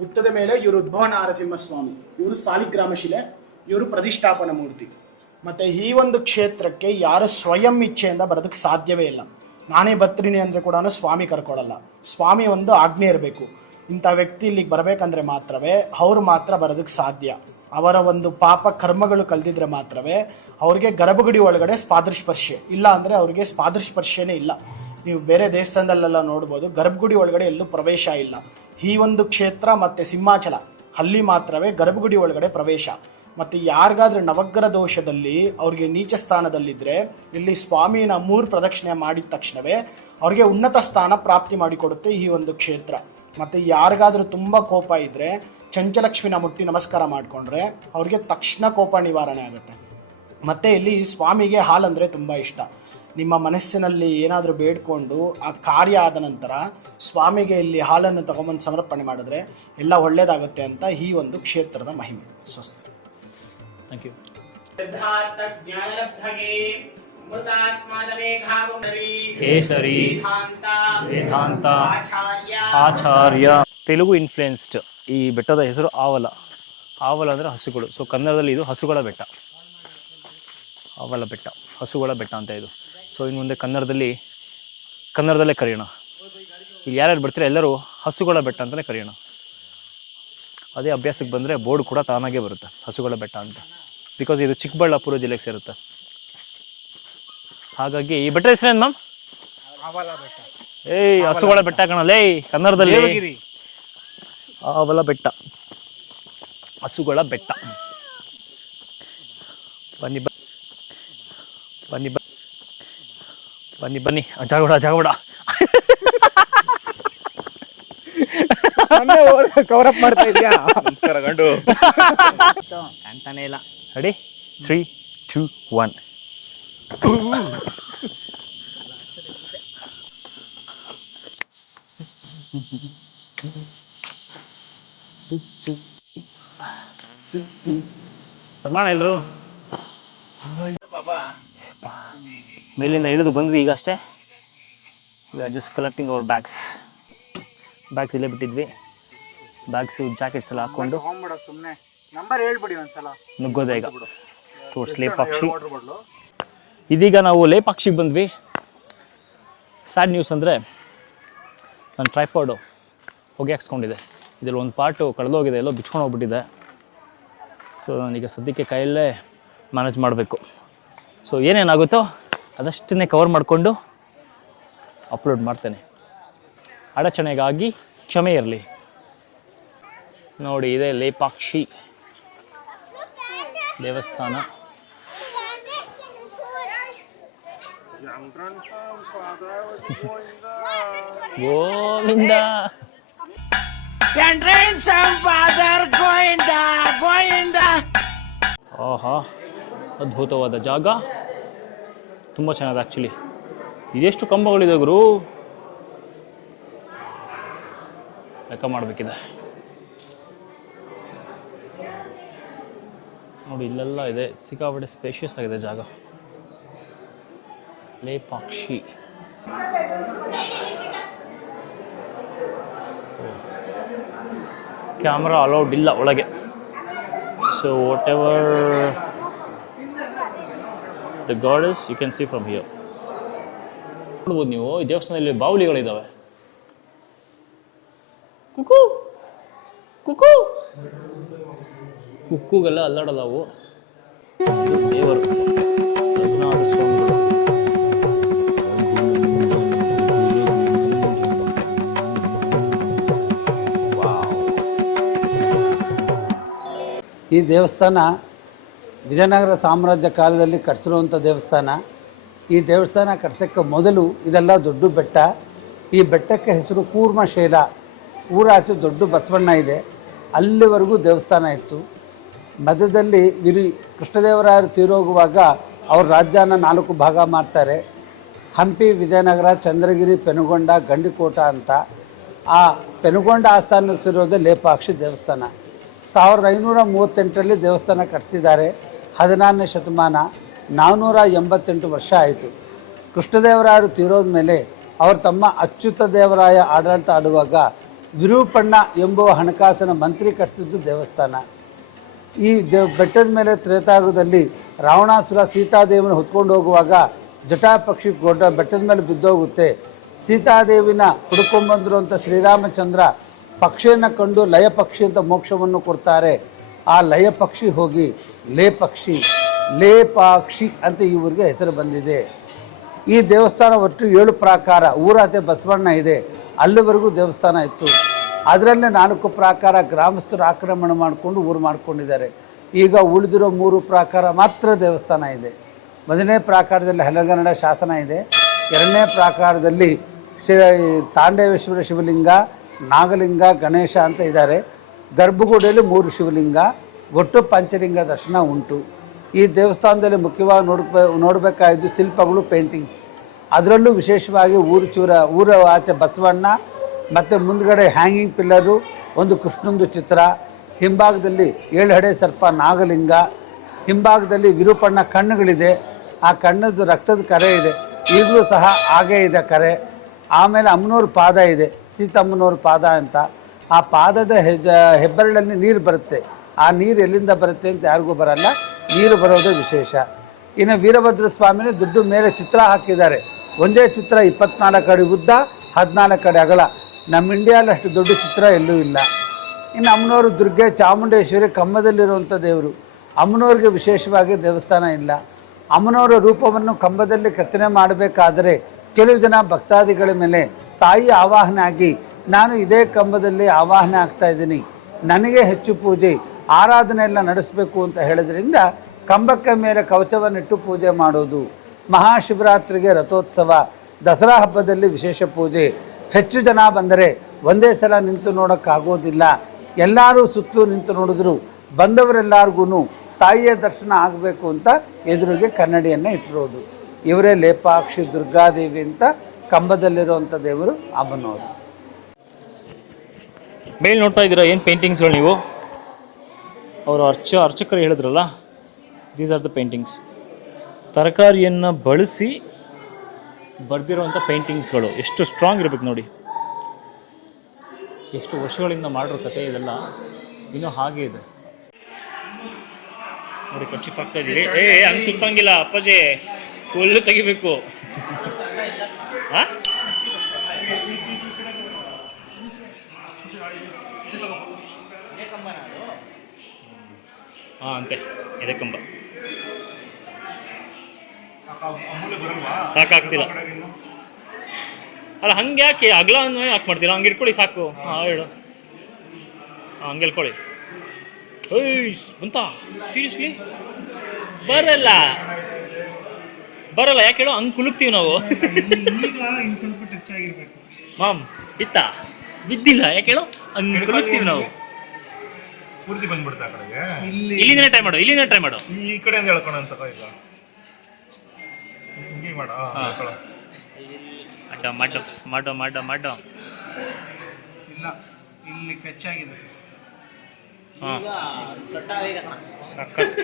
ಹುತ್ತದ ಮೇಲೆ ಇವರು ಉದ್ಭವ ನಾರಸಿಂಹ ಸ್ವಾಮಿ, ಇವರು ಸಾಲಿಗ್ರಾಮ ಶಿಲೆ, ಇವರು ಪ್ರತಿಷ್ಠಾಪನಾ ಮೂರ್ತಿ. ಮತ್ತು ಈ ಒಂದು ಕ್ಷೇತ್ರಕ್ಕೆ ಯಾರು ಸ್ವಯಂ ಇಚ್ಛೆಯಿಂದ ಬರೋದಕ್ಕೆ ಸಾಧ್ಯವೇ ಇಲ್ಲ. ನಾನೇ ಬರ್ತೀನಿ ಅಂದರೆ ಕೂಡ ಸ್ವಾಮಿ ಕರ್ಕೊಳ್ಳಲ್ಲ. ಸ್ವಾಮಿ ಒಂದು ಆಜ್ಞೆ ಇರಬೇಕು, ಇಂಥ ವ್ಯಕ್ತಿ ಇಲ್ಲಿಗೆ ಬರಬೇಕಂದ್ರೆ ಮಾತ್ರವೇ ಅವ್ರು ಮಾತ್ರ ಬರೋದಕ್ಕೆ ಸಾಧ್ಯ. ಅವರ ಒಂದು ಪಾಪ ಕರ್ಮಗಳು ಕಳೆದಿದ್ರೆ ಮಾತ್ರವೇ ಅವ್ರಿಗೆ ಗರ್ಭಗುಡಿ ಒಳಗಡೆ ಸ್ಪಾದೃಸ್ಪರ್ಶೆ, ಇಲ್ಲ ಅಂದರೆ ಅವ್ರಿಗೆ ಸ್ಪಾದೃಸ್ಪರ್ಶನೇ ಇಲ್ಲ. ನೀವು ಬೇರೆ ದೇವಸ್ಥಾನದಲ್ಲೆಲ್ಲ ನೋಡ್ಬೋದು, ಗರ್ಭಗುಡಿ ಒಳಗಡೆ ಎಲ್ಲೂ ಪ್ರವೇಶ ಇಲ್ಲ. ಈ ಒಂದು ಕ್ಷೇತ್ರ ಮತ್ತು ಸಿಂಹಾಚಲ ಅಲ್ಲಿ ಮಾತ್ರವೇ ಗರ್ಭಗುಡಿ ಒಳಗಡೆ ಪ್ರವೇಶ. ಮತ್ತು ಯಾರಿಗಾದ್ರೂ ನವಗ್ರಹ ದೋಷದಲ್ಲಿ ಅವ್ರಿಗೆ ನೀಚ ಸ್ಥಾನದಲ್ಲಿದ್ದರೆ ಇಲ್ಲಿ ಸ್ವಾಮಿನ 3 ಪ್ರದಕ್ಷಿಣೆ ಮಾಡಿದ ತಕ್ಷಣವೇ ಅವ್ರಿಗೆ ಉನ್ನತ ಸ್ಥಾನ ಪ್ರಾಪ್ತಿ ಮಾಡಿಕೊಡುತ್ತೆ ಈ ಒಂದು ಕ್ಷೇತ್ರ. ಮತ್ತು ಯಾರಿಗಾದ್ರೂ ತುಂಬ ಕೋಪ ಇದ್ದರೆ ಚಂಚಲಕ್ಷ್ಮಿನ ಮುಟ್ಟಿ ನಮಸ್ಕಾರ ಮಾಡಿಕೊಂಡ್ರೆ ಅವ್ರಿಗೆ ತಕ್ಷಣ ಕೋಪ ನಿವಾರಣೆ ಆಗುತ್ತೆ. ಮತ್ತು ಇಲ್ಲಿ ಸ್ವಾಮಿಗೆ ಹಾಲಂದರೆ ತುಂಬ ಇಷ್ಟ. ನಿಮ್ಮ ಮನಸ್ಸಿನಲ್ಲಿ ಏನಾದರೂ ಬೇಡ್ಕೊಂಡು ಆ ಕಾರ್ಯ ಆದ ನಂತರ ಸ್ವಾಮಿಗೆ ಇಲ್ಲಿ ಹಾಲನ್ನು ತಗೊಂಬಂದು ಸಮರ್ಪಣೆ ಮಾಡಿದ್ರೆ ಎಲ್ಲ ಒಳ್ಳೆಯದಾಗುತ್ತೆ ಅಂತ ಈ ಒಂದು ಕ್ಷೇತ್ರದ ಮಹಿಮೆ. ಸ್ವಸ್ತಿ. Thank you. Kesari Vedanta Acharya. Telugu influenced ಈ ಬೆಟ್ಟದ ಹೆಸರು ಆವಲ. ಆವಲ ಅಂದರೆ ಹಸುಗಳು. ಸೊ ಕನ್ನಡದಲ್ಲಿ ಇದು ಹಸುಗಳ ಬೆಟ್ಟ, ಆವಲ ಬೆಟ್ಟ, ಹಸುಗಳ ಬೆಟ್ಟ ಅಂತ ಇದು. ಸೊ ಇನ್ನು ಮುಂದೆ ಕನ್ನಡದಲ್ಲೇ ಕರೆಯೋಣ. ಇಲ್ಲಿ ಯಾರ್ಯಾರು ಬರ್ತೀರಾ ಎಲ್ಲರೂ ಹಸುಗಳ ಬೆಟ್ಟ ಅಂತಲೇ ಕರೆಯೋಣ. ಅದೇ ಅಭ್ಯಾಸಕ್ಕೆ ಬಂದರೆ ಬೋರ್ಡ್ ಕೂಡ ತಾನಾಗೇ ಬರುತ್ತೆ, ಹಸುಗಳ ಬೆಟ್ಟ ಅಂತ. ಬಿಕಾಸ್ ಇದು ಚಿಕ್ಕಬಳ್ಳಾಪುರ ಜಿಲ್ಲೆಗೆ ಸೇರುತ್ತೆ. ಹಾಗಾಗಿ ಈ ಬೆಟ್ಟ ಹೆಸರೇನು ಮ್ಯಾಮ್? ಏಯ್ ಹಸುಗಳ ಬೆಟ್ಟ ಕಣಲ್ಲೇ ಕನ್ನಡದಲ್ಲಿ. ಆವಲ ಬೆಟ್ಟ, ಹಸುಗಳ ಬೆಟ್ಟ. ಬನ್ನಿ ಬನ್ನಿ ಬನ್ನಿ ಬನ್ನಿ. ಜಾಗಬೇಡ ಕವರಪ್ ಮಾಡ್ತಾ ಇದೆಯಾ? ನಮಸ್ಕಾರ ಗಂಡು. ಕಾಣ್ತಾನೆ ಇಲ್ಲ. ರೆಡಿ 3, 2, 1. ಪ್ರಮಾಣ ಎಲ್ಲರೂ ಮೇಲಿಂದ ಇಳಿದು ಬಂದ್ವಿ ಈಗ ಅಷ್ಟೇ. ಜಸ್ಟ್ ಕಲೆಕ್ಟಿಂಗ್ ಅವರ್ ಬ್ಯಾಗ್ಸ್ ಇಲ್ಲೇ ಬಿಟ್ಟಿದ್ವಿ. ಬ್ಯಾಗ್ಸು ಜಾಕೆಟ್ಸ್ ಎಲ್ಲ ಹಾಕ್ಕೊಂಡು ಸುಮ್ಮನೆ ನಂಬರ್ ಹೇಳ್ಬಿಡಿ ಒಂದ್ಸಲ. ನುಗ್ಗೋದೆ ಈಗ ಟುವರ್ಡ್ಸ್ ಲೇಪಾಕ್ಷಿ. ಇದೀಗ ನಾವು ಲೇಪಾಕ್ಷಿಗೆ ಬಂದ್ವಿ. ಸ್ಯಾಡ್ ನ್ಯೂಸ್ ಅಂದರೆ ನನ್ನ ಟ್ರೈಪಾಡು ಹೊಗೆ ಹಾಕ್ಸ್ಕೊಂಡಿದೆ. ಇದರಲ್ಲಿ ಒಂದು ಪಾರ್ಟು ಕಳೆದೋಗಿದೆ, ಎಲ್ಲೋ ಬಿಚ್ಕೊಂಡು ಹೋಗ್ಬಿಟ್ಟಿದೆ. ಸೊ ನಾನೀಗ ಸದ್ಯಕ್ಕೆ ಕೈಯಲ್ಲೇ ಮ್ಯಾನೇಜ್ ಮಾಡಬೇಕು. ಸೊ ಏನೇನಾಗುತ್ತೋ ಅದಷ್ಟನ್ನೇ ಕವರ್ ಮಾಡಿಕೊಂಡು ಅಪ್ಲೋಡ್ ಮಾಡ್ತೇನೆ. ಅಡಚಣೆಗಾಗಿ ಕ್ಷಮೆ ಇರಲಿ. ನೋಡಿ, ಇದೆ ಲೇಪಾಕ್ಷಿ ದೇವಸ್ಥಾನ. ಗೋವಿಂದ. ಆಹಾ, ಅದ್ಭುತವಾದ ಜಾಗ, ತುಂಬ ಚೆನ್ನಾಗಿದೆ ಆ್ಯಕ್ಚುಲಿ. ಇದೆಷ್ಟು ಕಂಬಗಳಿದೆ ಗುರು, ಲೆಕ್ಕ ಮಾಡಬೇಕಿದೆ. ನೋಡಿ ಇಲ್ಲೆಲ್ಲ ಇದೆ, ಸಿಕ್ಕಾಪಟ್ಟೆ ಸ್ಪೇಷಿಯಸ್ ಆಗಿದೆ ಜಾಗ. ಲೇಪಾಕ್ಷಿ. ಕ್ಯಾಮ್ರಾ ಅಲೌಡ್ ಇಲ್ಲ ಒಳಗೆ. So whatever the goddess you can see from here. ನೋಡ್ಬೋದು ನೀವು, ಈ ದೇವಸ್ಥಾನದಲ್ಲಿ ಬಾವುಲಿಗಳಿದ್ದಾವೆ. ಕುಕ್ಕು ಕುಕ್ಕು ಕುಕ್ಕುಗೆಲ್ಲ ಅಲ್ಲಾಡಲ್ಲ ಅವು. ದೇವರು ರಘುನಾಥ ಸ್ವಾಮಿಗಳು. ಈ ದೇವಸ್ಥಾನ ವಿಜಯನಗರ ಸಾಮ್ರಾಜ್ಯ ಕಾಲದಲ್ಲಿ ಕಟ್ಟಿಸಿರುವಂಥ ದೇವಸ್ಥಾನ. ಈ ದೇವಸ್ಥಾನ ಕಟ್ಸೋಕ್ಕೆ ಮೊದಲು ಇದೆಲ್ಲ ದೊಡ್ಡ ಬೆಟ್ಟ. ಈ ಬೆಟ್ಟಕ್ಕೆ ಹೆಸರು ಕೂರ್ಮಶೈಲ. ಊರಾಚೆ ದೊಡ್ಡ ಬಸವಣ್ಣ ಇದೆ, ಅಲ್ಲಿವರೆಗೂ ದೇವಸ್ಥಾನ ಇತ್ತು. ಮಧ್ಯದಲ್ಲಿ ಕೃಷ್ಣದೇವರಾಯರು ತೀರೋಗುವಾಗ ಅವ್ರ ರಾಜ್ಯನ 4 ಭಾಗ ಮಾಡ್ತಾರೆ. ಹಂಪಿ, ವಿಜಯನಗರ, ಚಂದ್ರಗಿರಿ, ಪೆನುಗೊಂಡ, ಗಂಡಿಕೋಟ ಅಂತ. ಆ ಪೆನುಗೊಂಡ ಆಸ್ಥಾನಿಸಿರೋದೇ ಲೇಪಾಕ್ಷಿ ದೇವಸ್ಥಾನ. 1538ರಲ್ಲಿ ದೇವಸ್ಥಾನ ಕಟ್ಟಿಸಿದ್ದಾರೆ. 14ನೇ ಶತಮಾನ 488 ವರ್ಷ ಆಯಿತು. ಕೃಷ್ಣದೇವರಾಯರು ತೀರೋದ ಮೇಲೆ ಅವರು ತಮ್ಮ ಅಚ್ಯುತ ದೇವರಾಯ ಆಡಳಿತ ಆಡುವಾಗ ವಿರೂಪಣ್ಣ ಎಂಬುವ ಹಣಕಾಸಿನ ಮಂತ್ರಿ ಕಟ್ಟಿಸಿದ್ದು ದೇವಸ್ಥಾನ. ಈ ಬೆಟ್ಟದ ಮೇಲೆ ತ್ರೇತಾಯುಗದಲ್ಲಿ ರಾವಣಾಸುರ ಸೀತಾದೇವಿನ ಹೊತ್ಕೊಂಡು ಹೋಗುವಾಗ ಜಟಾಪಕ್ಷಿ ಬೆಟ್ಟದ ಮೇಲೆ ಬಿದ್ದೋಗುತ್ತೆ. ಸೀತಾದೇವಿನ ಹುಡ್ಕೊಂಡ್ಬಂದರು ಅಂತ ಶ್ರೀರಾಮಚಂದ್ರ ಪಕ್ಷಿಯನ್ನು ಕಂಡು ಲಯ ಪಕ್ಷಿ ಅಂತ ಮೋಕ್ಷವನ್ನು ಕೊಡ್ತಾರೆ. ಆ ಲಯ ಪಕ್ಷಿ ಹೋಗಿ ಲೇಪಾಕ್ಷಿ ಅಂತ ಈ ಊರಿಗೆ ಹೆಸರು ಬಂದಿದೆ. ಈ ದೇವಸ್ಥಾನ ಒಟ್ಟು 7 ಪ್ರಾಕಾರ. ಊರಾಚೆ ಬಸವಣ್ಣ ಇದೆ, ಅಲ್ಲಿವರೆಗೂ ದೇವಸ್ಥಾನ ಇತ್ತು. ಅದರಲ್ಲೇ 4 ಪ್ರಾಕಾರ ಗ್ರಾಮಸ್ಥರು ಆಕ್ರಮಣ ಮಾಡಿಕೊಂಡು ಊರು ಮಾಡ್ಕೊಂಡಿದ್ದಾರೆ. ಈಗ ಉಳಿದಿರೋ 3 ಪ್ರಾಕಾರ ಮಾತ್ರ ದೇವಸ್ಥಾನ ಇದೆ. ಮೊದಲನೇ ಪ್ರಾಕಾರದಲ್ಲಿ ಹಲಗನ್ನಡ ಶಾಸನ ಇದೆ. 2ನೇ ಪ್ರಾಕಾರದಲ್ಲಿ ತಾಂಡವೇಶ್ವರ ಶಿವಲಿಂಗ, ನಾಗಲಿಂಗ, ಗಣೇಶ ಅಂತ ಇದ್ದಾರೆ. ಗರ್ಭಗುಡಿಯಲ್ಲಿ 3 ಶಿವಲಿಂಗ, ಒಟ್ಟು ಪಂಚಲಿಂಗ ದರ್ಶನ ಉಂಟು. ಈ ದೇವಸ್ಥಾನದಲ್ಲಿ ಮುಖ್ಯವಾಗಿ ನೋಡಬೇಕಾಗಿದ್ದು ಶಿಲ್ಪಗಳು, ಪೇಂಟಿಂಗ್ಸ್. ಅದರಲ್ಲೂ ವಿಶೇಷವಾಗಿ ಊರ ಆಚೆ ಬಸವಣ್ಣ ಮತ್ತು ಮುಂದ್ಗಡೆ ಹ್ಯಾಂಗಿಂಗ್ ಪಿಲ್ಲರು, ಒಂದು ಕೃಷ್ಣಂದು ಚಿತ್ರ, ಹಿಂಭಾಗದಲ್ಲಿ 7 ಹಡೆ ಸರ್ಪ ನಾಗಲಿಂಗ, ಹಿಂಭಾಗದಲ್ಲಿ ವಿರೂಪಣ್ಣ ಕಣ್ಣುಗಳಿದೆ. ಆ ಕಣ್ಣದ್ದು ರಕ್ತದ ಕರೆ ಇದೆ, ಈಗಲೂ ಸಹ ಹಾಗೇ ಇದೆ ಕರೆ. ಆಮೇಲೆ ಅಮ್ಮನವ್ರ ಪಾದ ಇದೆ, ಸೀತಮ್ಮನವ್ರ ಪಾದ ಅಂತ. ಆ ಪಾದದ ಹೆಬ್ಬರಳಲ್ಲಿ ನೀರು ಬರುತ್ತೆ. ಆ ನೀರು ಎಲ್ಲಿಂದ ಬರುತ್ತೆ ಅಂತ ಯಾರಿಗೂ ಬರಲ್ಲ, ನೀರು ಬರೋದು ವಿಶೇಷ. ಇನ್ನು ವೀರಭದ್ರ ಸ್ವಾಮಿನ ದುಡ್ಡು ಮೇಲೆ ಚಿತ್ರ ಹಾಕಿದ್ದಾರೆ. ಒಂದೇ ಚಿತ್ರ 24 ಅಡಿ ಉದ್ದ, 14 ಅಡಿ ಅಗಲ. ನಮ್ಮ ಇಂಡಿಯಾದಲ್ಲಿ ಅಷ್ಟು ದೊಡ್ಡ ಚಿತ್ರ ಎಲ್ಲೂ ಇಲ್ಲ. ಇನ್ನು ಅಮ್ಮನವರು ದುರ್ಗೆ ಚಾಮುಂಡೇಶ್ವರಿ ಕಂಬದಲ್ಲಿರುವಂಥ ದೇವರು. ಅಮ್ಮನವ್ರಿಗೆ ವಿಶೇಷವಾಗಿ ದೇವಸ್ಥಾನ ಇಲ್ಲ. ಅಮ್ಮನವರ ರೂಪವನ್ನು ಕಂಬದಲ್ಲಿ ಕೆತ್ತನೆ ಮಾಡಬೇಕಾದರೆ ಕೆಲವು ಜನ ಭಕ್ತಾದಿಗಳ ಮೇಲೆ ತಾಯಿ ಆವಾಹನೆ ಆಗಿ, ನಾನು ಇದೇ ಕಂಬದಲ್ಲಿ ಆವಾಹನೆ ಆಗ್ತಾ ಇದ್ದೀನಿ, ನನಗೆ ಹೆಚ್ಚು ಪೂಜೆ ಆರಾಧನೆ ಎಲ್ಲ ನಡೆಸಬೇಕು ಅಂತ ಹೇಳಿದ್ರಿಂದ ಕಂಬಕ್ಕೆ ಮೇಲೆ ಕವಚವನ್ನಿಟ್ಟು ಪೂಜೆ ಮಾಡೋದು. ಮಹಾಶಿವರಾತ್ರಿಗೆ ರಥೋತ್ಸವ, ದಸರಾ ಹಬ್ಬದಲ್ಲಿ ವಿಶೇಷ ಪೂಜೆ. ಹೆಚ್ಚು ಜನ ಬಂದರೆ ಒಂದೇ ಸಲ ನಿಂತು ನೋಡೋಕ್ಕಾಗೋದಿಲ್ಲ. ಎಲ್ಲರೂ ಸುತ್ತಲೂ ನಿಂತು ನೋಡಿದ್ರು ಬಂದವರೆಲ್ಲರಿಗೂ ತಾಯಿಯ ದರ್ಶನ ಆಗಬೇಕು ಅಂತ ಎದುರಿಗೆ ಕನ್ನಡಿಯನ್ನು ಇಟ್ಟಿರೋದು. ಇವರೇ ಲೇಪಾಕ್ಷಿ ದುರ್ಗಾದೇವಿ ಅಂತ ಕಂಬದಲ್ಲಿರುವಂಥ ದೇವರು ಅಮ್ಮನವರು. ಮೇಲೆ ನೋಡ್ತಾ ಇದ್ದೀರಾ ಏನು ಪೇಂಟಿಂಗ್ಸ್ಗಳು ನೀವು? ಅವರು ಅರ್ಚಕರು ಹೇಳಿದ್ರಲ್ಲ, ದೀಸ್ ಆರ್ ದ ಪೇಂಟಿಂಗ್ಸ್. ತರಕಾರಿಯನ್ನು ಬಳಸಿ ಬರೆದಿರೋವಂಥ ಪೇಂಟಿಂಗ್ಸ್ಗಳು ಎಷ್ಟು ಸ್ಟ್ರಾಂಗ್ ಇರಬೇಕು ನೋಡಿ. ಎಷ್ಟು ವರ್ಷಗಳಿಂದ ಮಾಡಿರೋ ಕತೆ ಇದೆಲ್ಲ ಇನ್ನೂ ಹಾಗೆ ಇದೆ ನೋಡಿ. ಖರ್ಚು ಆಗ್ತಾ ಇದ್ದೀರಿ. ಹಂಗೆ ಸುತ್ತಂಗಿಲ್ಲ ಅಪ್ಪಾಜಿ, ಫುಲ್ ತೆಗಿಬೇಕು. ಹಾಂ ಅಂತೆ ಇದೆ ಕಂಬ. ಸಾಕಾಗ್ತಿಲ್ಲ ಅಲ್ಲ, ಹಂಗೆ ಯಾಕೆ ಅಗಲ ಯಾಕೆ ಮಾಡ್ತೀರಾ? ಹಂಗೆ ಇಟ್ಕೊಳ್ಳಿ ಸಾಕು. ಹಾಂ ಹೇಳು, ಹಂಗೆ ಹೇಳ್ಕೊಳ್ಳಿ. ಏಯ್ ಬಂತ ಸೀರಿಯಸ್ಲಿ ಬರಲ್ಲ ಯಾಕೆ ಹೇಳೋ? ಹಂಗೆ ಕುಲುಕ್ತೀವಿ ನಾವು. ಮಾಮ್ ಇತ್ತ ಬಿದ್ದಿಲ್ಲ ಯಾಕೆ ಹೇಳೋ? ಹಂಗೆ ಕುಲುಕ್ತೀವಿ ನಾವು. ಪೂರ್ತಿ ಬಂದ್ಬಿಡ್ತಾ ಕಡೆಗೆ. ಇಲ್ಲಿಂದನೇ ಟ್ರೈ ಮಾಡು, ಇಲ್ಲಿಂದ ಟ್ರೈ ಮಾಡು. ಈ ಕಡೆಯಿಂದ ಹೇಳ್ಕೊಳ ಅಂತ ಈಗ ಹಿಂಗೆ ಮಾಡ. ಅಡ್ಡ ಮಾಡು ಮಾಡು ಮಾಡು ಮಾಡು. ಇಲ್ಲ, ಇಲ್ಲಿ ಕಚ್ಚಾಗಿದೆ. ಹಾಂ ಸಖತ್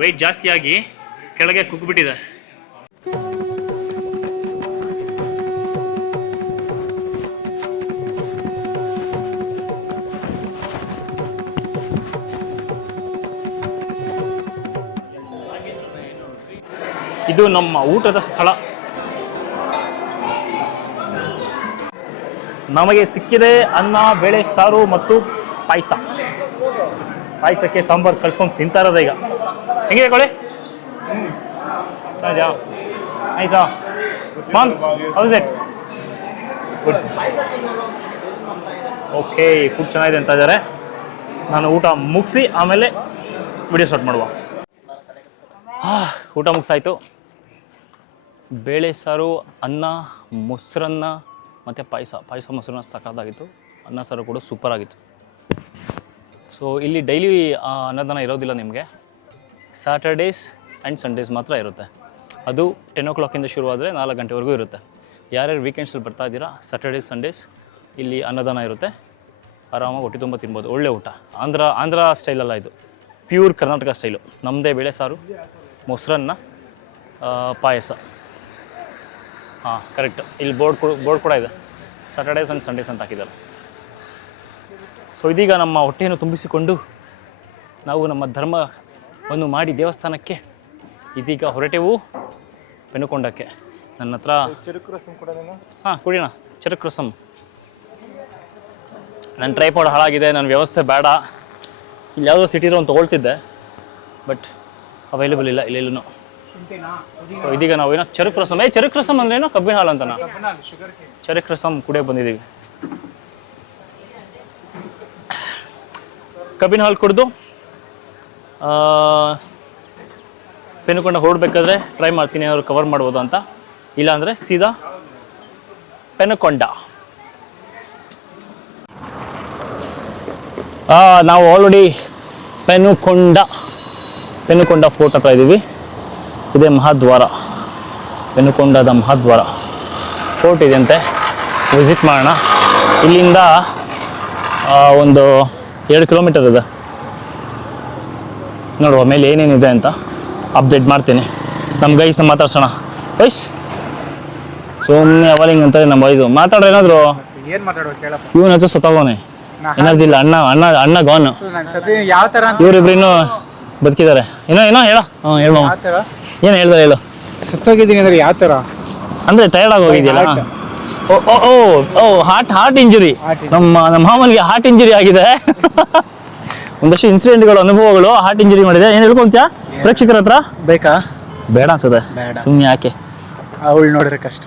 ವೆಯ್ಟ್ ಜಾಸ್ತಿ ಆಗಿ ಕೆಳಗೆ ಕುಗ್ಬಿಟ್ಟಿದೆ. ಇದು ನಮ್ಮ ಊಟದ ಸ್ಥಳ. ನಮಗೆ ಸಿಕ್ಕಿದೆ ಅನ್ನ, ಬೇಳೆ ಸಾರು ಮತ್ತು ಪಾಯಸ. ಪಾಯಸಕ್ಕೆ ಸಾಂಬಾರು ಕಳ್ಸ್ಕೊಂಡು ತಿಂತಾ ಇರೋದು ಈಗ. ಹೆಂಗಿದೆ ಕೊಳೆ? ನೈಸಾ ma'ams, how is it? Good. Okay, food ಚೆನ್ನಾಗಿದೆ ಅಂತ ಇದ್ದಾರೆ. ನಾನು ಊಟ ಮುಗಿಸಿ ಆಮೇಲೆ ವಿಡಿಯೋ ಸ್ಟಾರ್ಟ್ ಮಾಡುವ. ಊಟ ಮುಗಿಸಾಯಿತು. ಬೇಳೆ ಸಾರು, ಅನ್ನ, ಮೊಸರನ್ನ ಮತ್ತು ಪಾಯಸ ಮೊಸರನ್ನ ಸಖತ್ತಾಗಿತ್ತು. ಅನ್ನ ಸಾರು ಕೂಡ ಸೂಪರ್ ಆಗಿತ್ತು. ಸೊ ಇಲ್ಲಿ ಡೈಲಿ ಅನ್ನದಾನ ಇರೋದಿಲ್ಲ ನಿಮಗೆ. ಸ್ಯಾಟರ್ಡೇಸ್ ಆ್ಯಂಡ್ ಸಂಡೇಸ್ ಮಾತ್ರ ಇರುತ್ತೆ. ಅದು 10 o'clock ಶುರುವಾದರೆ 4 ಗಂಟೆವರೆಗೂ ಇರುತ್ತೆ. ಯಾರ್ಯಾರು ವೀಕೆಂಡ್ಸಲ್ಲಿ ಬರ್ತಾ ಇದ್ದೀರಾ, ಸ್ಯಾಟರ್ಡೇಸ್ ಸಂಡೇಸ್ ಇಲ್ಲಿ ಅನ್ನದಾನ ಇರುತ್ತೆ. ಆರಾಮಾಗಿ ಹೊಟ್ಟೆ ತುಂಬ ತಿನ್ಬೋದು. ಒಳ್ಳೆ ಊಟ. ಆಂಧ್ರ ಸ್ಟೈಲಲ್ಲ ಇದು, ಪ್ಯೂರ್ ಕರ್ನಾಟಕ ಸ್ಟೈಲು. ನಮ್ಮದೇ ಬೇಳೆ ಸಾರು, ಮೊಸರನ್ನ, ಪಾಯಸ. ಹಾಂ ಕರೆಕ್ಟ್. ಇಲ್ಲಿ ಬೋರ್ಡ್ ಕೂಡ ಇದೆ, ಸ್ಯಾಟರ್ಡೇಸ್ ಆ್ಯಂಡ್ ಸಂಡೇಸ್ ಅಂತ ಹಾಕಿದ್ದಾರೆ. ಸೊ ಇದೀಗ ನಮ್ಮ ಹೊಟ್ಟೆಯನ್ನು ತುಂಬಿಸಿಕೊಂಡು ನಾವು ನಮ್ಮ ಧರ್ಮವನ್ನು ಮಾಡಿ ದೇವಸ್ಥಾನಕ್ಕೆ ಇದೀಗ ಹೊರಟೆವು ಪೆನುಕೊಂಡಕ್ಕೆ. ನನ್ನ ಹತ್ರ ಹಾಂ ಕುಡಿಯೋಣ ಚೆರುಕು ರಸಂ. ನನ್ನ ಟ್ರೈಪಾಡ್ ಹಾಳಾಗಿದೆ, ನನ್ನ ವ್ಯವಸ್ಥೆ ಬೇಡ. ಇಲ್ಲಿ ಯಾವುದೋ ಸಿಟಿರೋ ಅಂತ ತೊಗೊಳ್ತಿದ್ದೆ, ಬಟ್ ಅವೈಲೇಬಲ್ ಇಲ್ಲ ಇಲ್ಲೆಲ್ಲೂ. ಸೊ ಇದೀಗ ನಾವು ಏನೋ ಚೆರುಕು ರಸಂ, ಚೆರುಕು ರಸಂ ಅಂದ್ರೆ ಏನೋ ಕಬ್ಬಿನ ಹಾಲು ಅಂತನಾ? ಚೆರುಕು ರಸಂ ಕುಡಿಯೋಕೆ ಬಂದಿದ್ದೀವಿ. ಕಬ್ಬಿನ ಹಾಲು ಕುಡಿದು ಪೆನುಕೊಂಡ ಹೊರಡ್ಬೇಕಾದ್ರೆ ಟ್ರೈ ಮಾಡ್ತೀನಿ ಏನಾದ್ರು ಕವರ್ ಮಾಡ್ಬೋದು ಅಂತ. ಇಲ್ಲಾಂದರೆ ಸೀದಾ ಪೆನುಕೊಂಡ. ನಾವು ಆಲ್ರೆಡಿ ಪೆನುಕೊಂಡ ಫೋರ್ಟ್ ಹತ್ರ ಇದ್ದೀವಿ. ಇದೇ ಮಹಾದ್ವಾರ, ಪೆನುಕೊಂಡದ ಮಹಾದ್ವಾರ ಫೋರ್ಟ್ ಇದೆಯಂತೆ. ವಿಸಿಟ್ ಮಾಡೋಣ. ಇಲ್ಲಿಂದ ಒಂದು 2 ಕಿಲೋಮೀಟರ್ ಇದೆ. ನೋಡುವ ಮೇಲೆ ಏನೇನಿದೆ ಅಂತ ಅಪ್ಡೇಟ್ ಮಾಡ್ತೀನಿ. ನಮ್ಮ ಗೈಸ್ನ ಮಾತಾಡ್ಸೋಣ. ವೈಸ್ ಸುಮ್ಮನೆ ಅವಲಿಂಗ್ ಅಂತಾರೆ ನಮ್ಮ ವಯಸ್ಸು. ಮಾತಾಡೋ ಏನಾದ್ರು. ಏನ್ ಮಾತಾಡ್ಬೇಕು ಹೇಳಪ್ಪ. ಇವನ ಹತ್ರ ಸತ್ತೋಗೋನೆ, ಎನರ್ಜಿ ಇಲ್ಲ. ಅಣ್ಣ ಗಾನ್. ಯಾವ ತರ ಇವ್ರಿಬ್ರು ಇನ್ನೂ ಬದುಕಿದ್ದಾರೆ. ಏನೋ ಹೇಳ. ಹೇಳು ಏನು ಹೇಳ್ತಾರೆ ಹೇಳು. ಸತ್ತೋಗಿದ್ದೀನಿ ಅಂದ್ರೆ ಯಾವ ತರ ಅಂದ್ರೆ ಟೈರ್ಡ್ ಆಗಿ ಹೋಗಿದ್ಯಲ್ಲ. Heart injury. ನಮ್ಮ ಮಾಮನಿಗೆ ಹಾರ್ಟ್ ಇಂಜುರಿ ಆಗಿದೆ. ಒಂದಷ್ಟು ಇನ್ಸಿಡೆಂಟ್ಗಳು, ಅನುಭವಗಳು. ಹಾರ್ಟ್ ಇಂಜುರಿ ಮಾಡಿದೆ. ಏನು ಹೇಳ್ಕೊಂತ್ಯಾ ಪ್ರೇಕ್ಷಕರ ಹತ್ರ? ಬೇಕಾ? ಬೇಡ ಅನ್ಸುತ್ತೆ, ಸುಮ್ಮನೆ ಯಾಕೆ. ಅವಳು ನೋಡಿದ್ರೆ ಕಷ್ಟ.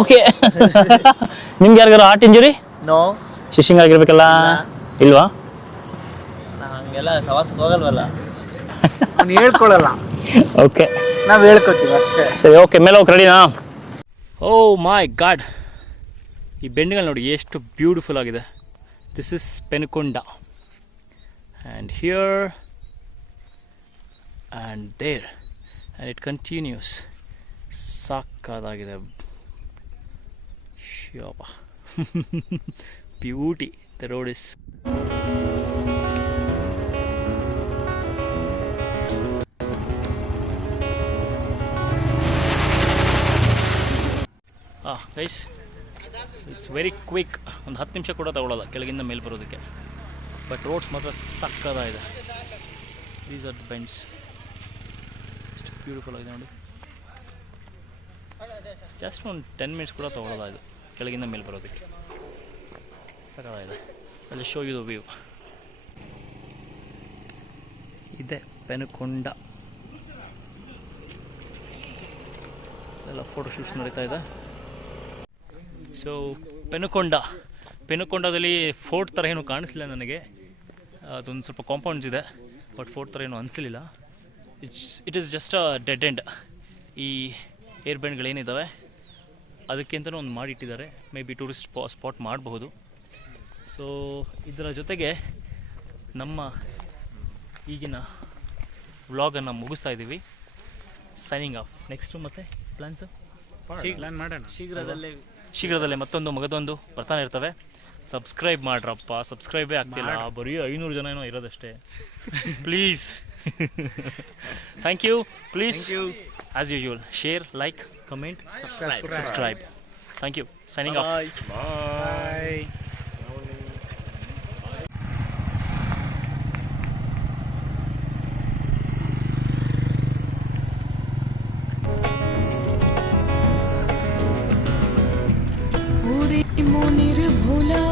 ಓಕೆ. ನಿಮ್ಗೆ ಯಾರಿಗಾರು ಹಾರ್ಟ್ ಇಂಜುರಿ? ನೋ. ಶಿಶಿಂಗ್ ಆಗಿರ್ಬೇಕಲ್ಲ? ಇಲ್ವಾ? ಹಂಗೆಲ್ಲ ಸವಾಸಕ್ಕೆ ಹೋಗಲ್ವಲ್ಲ. ಅವ್ನು ಹೇಳ್ಕೊಳಲ್ಲ, ಓಕೆ ನಾವು ಹೇಳ್ಕೊತೀವಿ ಅಷ್ಟೇ. ಸರಿ, ಓಕೆ. ಮೇಲೆ ಹೋಗಿ ರೆಡಿನಾ? ಓ ಮೈ ಗಾಡ್, ಈ ಬೆಂಡ್ಗಳು ನೋಡಿ ಎಷ್ಟು ಬ್ಯೂಟಿಫುಲ್ ಆಗಿದೆ. This is Penukonda. And here and there and it continues. ಸಾಕಾದಾಗಿದೆ. Shobha. Beauty. The road is guys, it's very quick. ಒಂದು 10 ನಿಮಿಷ ಕೂಡ ತಗೊಳ್ಳೋಲ್ಲ ಕೆಳಗಿಂದ ಮೇಲೆ ಬರೋದಕ್ಕೆ. ಬಟ್ ರೋಡ್ಸ್ ಮಾತ್ರ ಸಕ್ಕದಾಗಿದೆ. These are the bends. ಎಷ್ಟು ಬ್ಯೂಟಿಫುಲ್ ಆಗಿದೆ ನೋಡಿ. ಜಸ್ಟ್ ಒಂದು 10 ಮಿನಿಟ್ಸ್ ಕೂಡ ತಗೊಳ್ಳೋಲ್ಲ ಇದು ಕೆಳಗಿಂದ ಮೇಲೆ ಬರೋದಕ್ಕೆ. ಸಕ್ಕದಾಗಿದೆ. ಅಲ್ಲಿ ಶೋ ಯು ದ ವ್ಯೂ. ಇದೆ ಪೆನುಕೊಂಡ. ಎಲ್ಲ ಫೋಟೋಶೂಟ್ಸ್ ನಡೀತಾ ಇದೆ. ಸೊ ಪೆನುಕೊಂಡದಲ್ಲಿ ಫೋರ್ಟ್ ಥರ ಏನೂ ಕಾಣಿಸ್ಲಿಲ್ಲ ನನಗೆ. ಅದೊಂದು ಸ್ವಲ್ಪ ಕಾಂಪೌಂಡ್ಸ್ ಇದೆ, ಬಟ್ ಫೋರ್ಟ್ ಥರ ಏನೂ ಅನಿಸಲಿಲ್ಲ. It is just a dead end. ಈ ಏರ್ ಬ್ಯಾಂಡ್ಗಳೇನಿದ್ದಾವೆ ಅದಕ್ಕಿಂತಲೂ ಒಂದು ಮಾಡಿಟ್ಟಿದ್ದಾರೆ. ಮೇ ಬಿ ಟೂರಿಸ್ಟ್ ಸ್ಪಾಟ್ ಮಾಡಬಹುದು. ಸೊ ಇದರ ಜೊತೆಗೆ ನಮ್ಮ ಈಗಿನ ವ್ಲಾಗನ್ನು ಮುಗಿಸ್ತಾ ಇದ್ದೀವಿ. Signing off. ನೆಕ್ಸ್ಟು ಮತ್ತೆ ಪ್ಲ್ಯಾನ್ಸು ಮಾಡೋಣ ಶೀಘ್ರದಲ್ಲೇ ಮತ್ತೊಂದು ಮಗದೊಂದು ಬರ್ತಾನೆ ಇರ್ತವೆ. ಸಬ್ಸ್ಕ್ರೈಬ್ ಮಾಡ್ರಪ್ಪ. ಸಬ್ಸ್ಕ್ರೈಬೇ ಆಗ್ತಿಲ್ಲ, ಬರೀ 500 ಜನ ಏನೋ ಇರೋದಷ್ಟೇ. Please. Thank you. Please as usual share, like, comment, subscribe. Thank you. Signing off. Bye. Munir Bhola